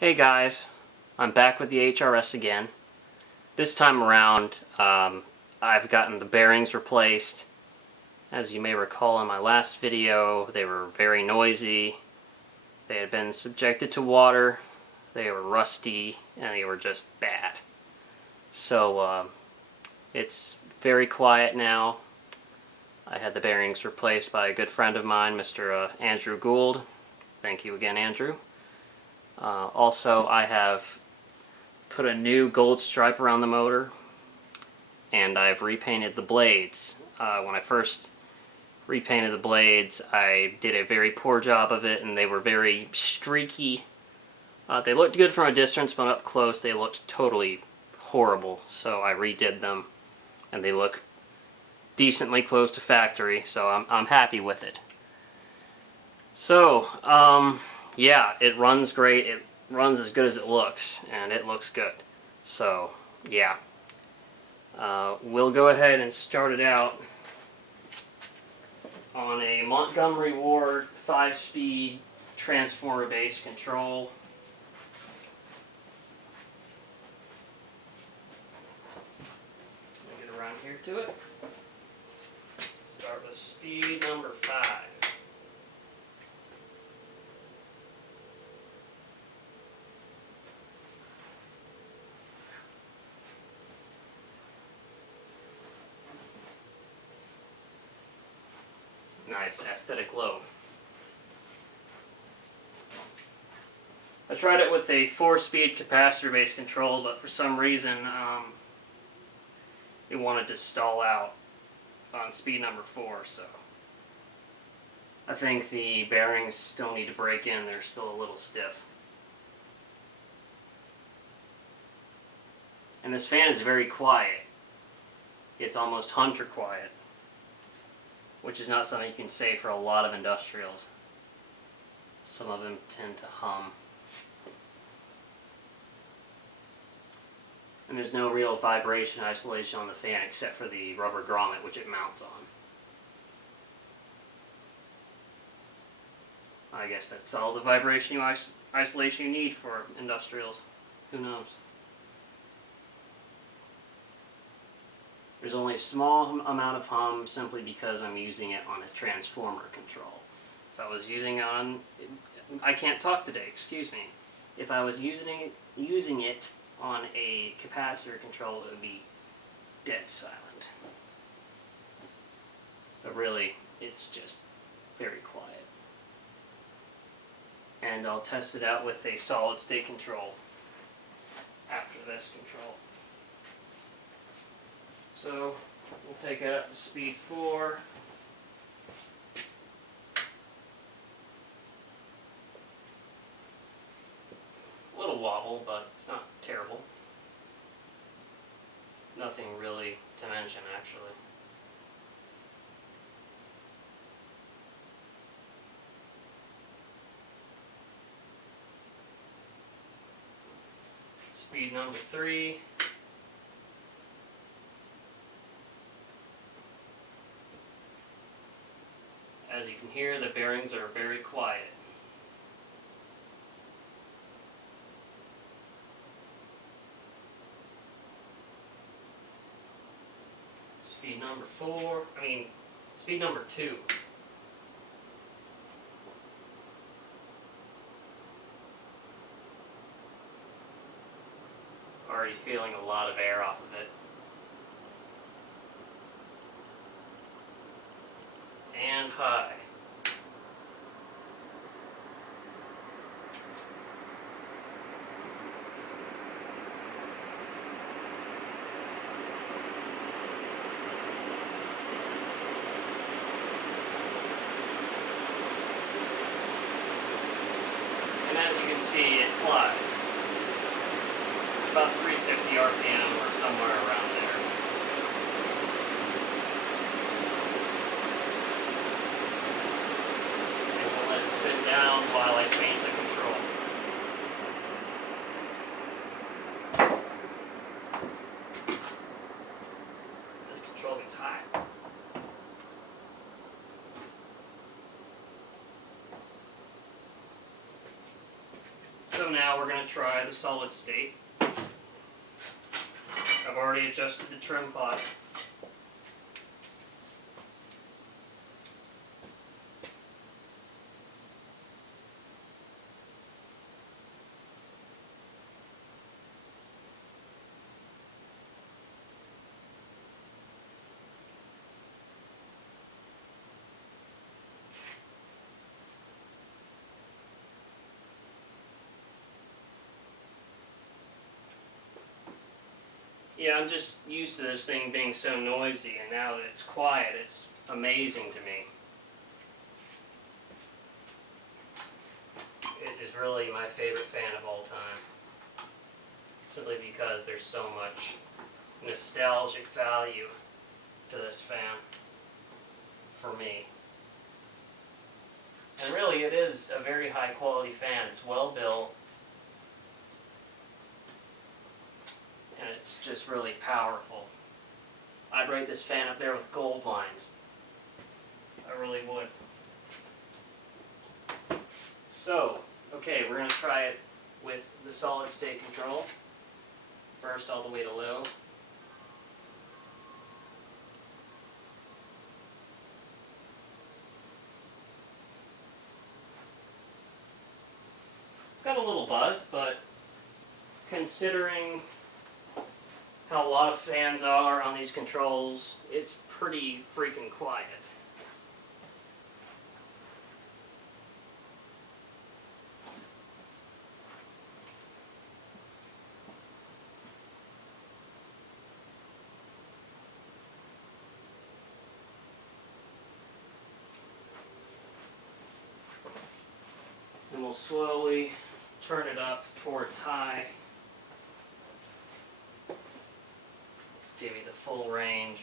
Hey guys, I'm back with the HRS again. This time around, I've gotten the bearings replaced. As you may recall in my last video, they were very noisy. They had been subjected to water, they were rusty, and they were just bad. So, it's very quiet now. I had the bearings replaced by a good friend of mine, Mr. Andrew Gould. Thank you again, Andrew. Also, I have put a new gold stripe around the motor, and I've repainted the blades. When I first repainted the blades, I did a very poor job of it, and they were very streaky. They looked good from a distance, but up close they looked totally horrible. So I redid them, and they look decently close to factory, so I'm happy with it. So, yeah, it runs great. It runs as good as it looks, and it looks good. So, yeah. We'll go ahead and start it out on a Montgomery Ward 5-speed transformer-based control. Get around here to it. Start with speed number 5. Nice aesthetic low. I tried it with a 4-speed capacitor-based control, but for some reason it wanted to stall out on speed number 4, so I think the bearings still need to break in. They're still a little stiff. And this fan is very quiet. It's almost hunter quiet, which is not something you can say for a lot of industrials. Some of them tend to hum. And there's no real vibration isolation on the fan except for the rubber grommet which it mounts on. I guess that's all the vibration isolation you need for industrials. Who knows? There's only a small amount of hum simply because I'm using it on a transformer control. If I was using it on... I can't talk today, excuse me. If I was using it on a capacitor control, it would be dead silent. But really, it's just very quiet. And I'll test it out with a solid state control after this control. So, we'll take it up to speed 4. A little wobble, but it's not terrible. Nothing really to mention, actually. Speed number 3. As you can hear, the bearings are very quiet. Speed number 2. Already feeling a lot of air off of it. And high. And as you can see, it flies. It's about 350 RPM or somewhere around there. And we'll let it spin down while I change the control. This control gets high. So now we're going to try the solid state. I've already adjusted the trim pot. Yeah, I'm just used to this thing being so noisy, and now that it's quiet, it's amazing to me. It is really my favorite fan of all time, simply because there's so much nostalgic value to this fan for me. And really, it is a very high quality fan. It's well built. And it's just really powerful. I'd rate this fan up there with gold lines. I really would. So, okay, we're going to try it with the solid state control. First, all the way to low. It's got a little buzz, but considering how a lot of fans are on these controls, it's pretty freaking quiet. And we'll slowly turn it up towards high. Give you the full range.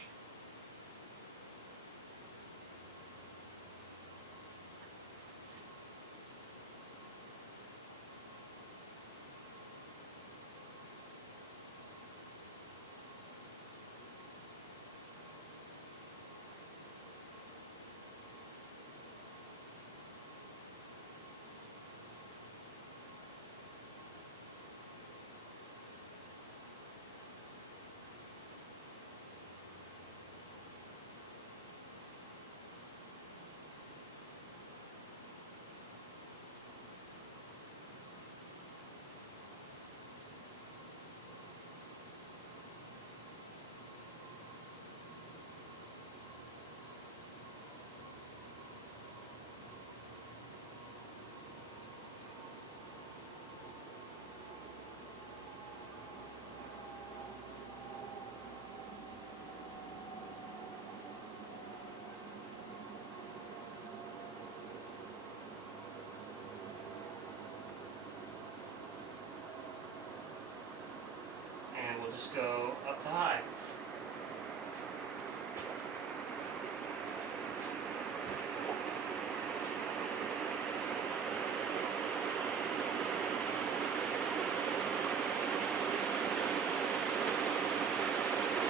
And we'll just go up to high.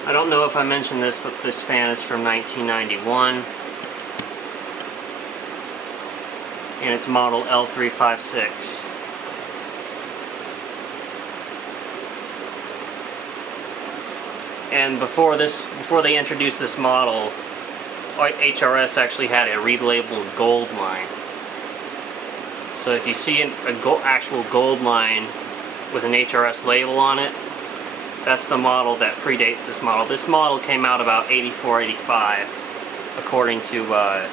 I don't know if I mentioned this, but this fan is from 1991. And it's model L-356. And before they introduced this model, HRS actually had a relabeled gold line. So if you see actual gold line with an HRS label on it, that's the model that predates this model. This model came out about 84, 85, according to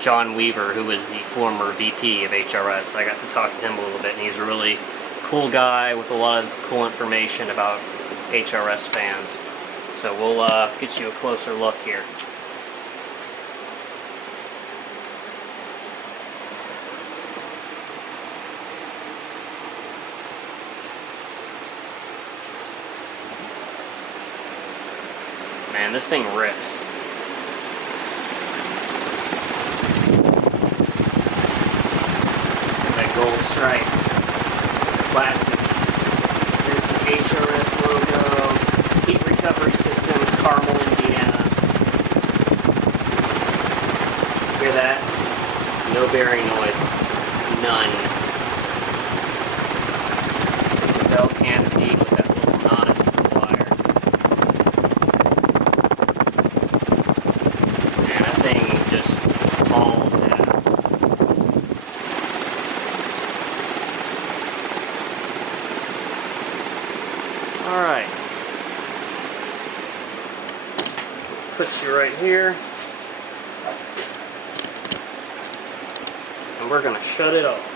John Weaver, who was the former VP of HRS. I got to talk to him a little bit, and he's a really cool guy with a lot of cool information about HRS fans. So we'll get you a closer look here. Man, this thing rips. That gold stripe. Classic. There's the HRS logo. Heat Recovery Systems, Carmel, Indiana. Hear that? No bearing noise. None. Alright. Put you right here. And we're going to shut it off.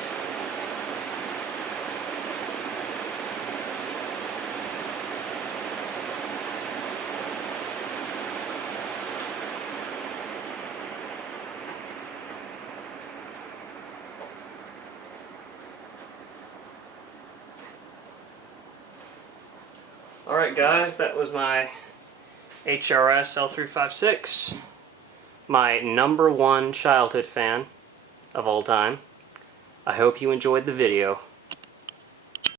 Alright guys, that was my HRS L-356. My #1 childhood fan of all time. I hope you enjoyed the video.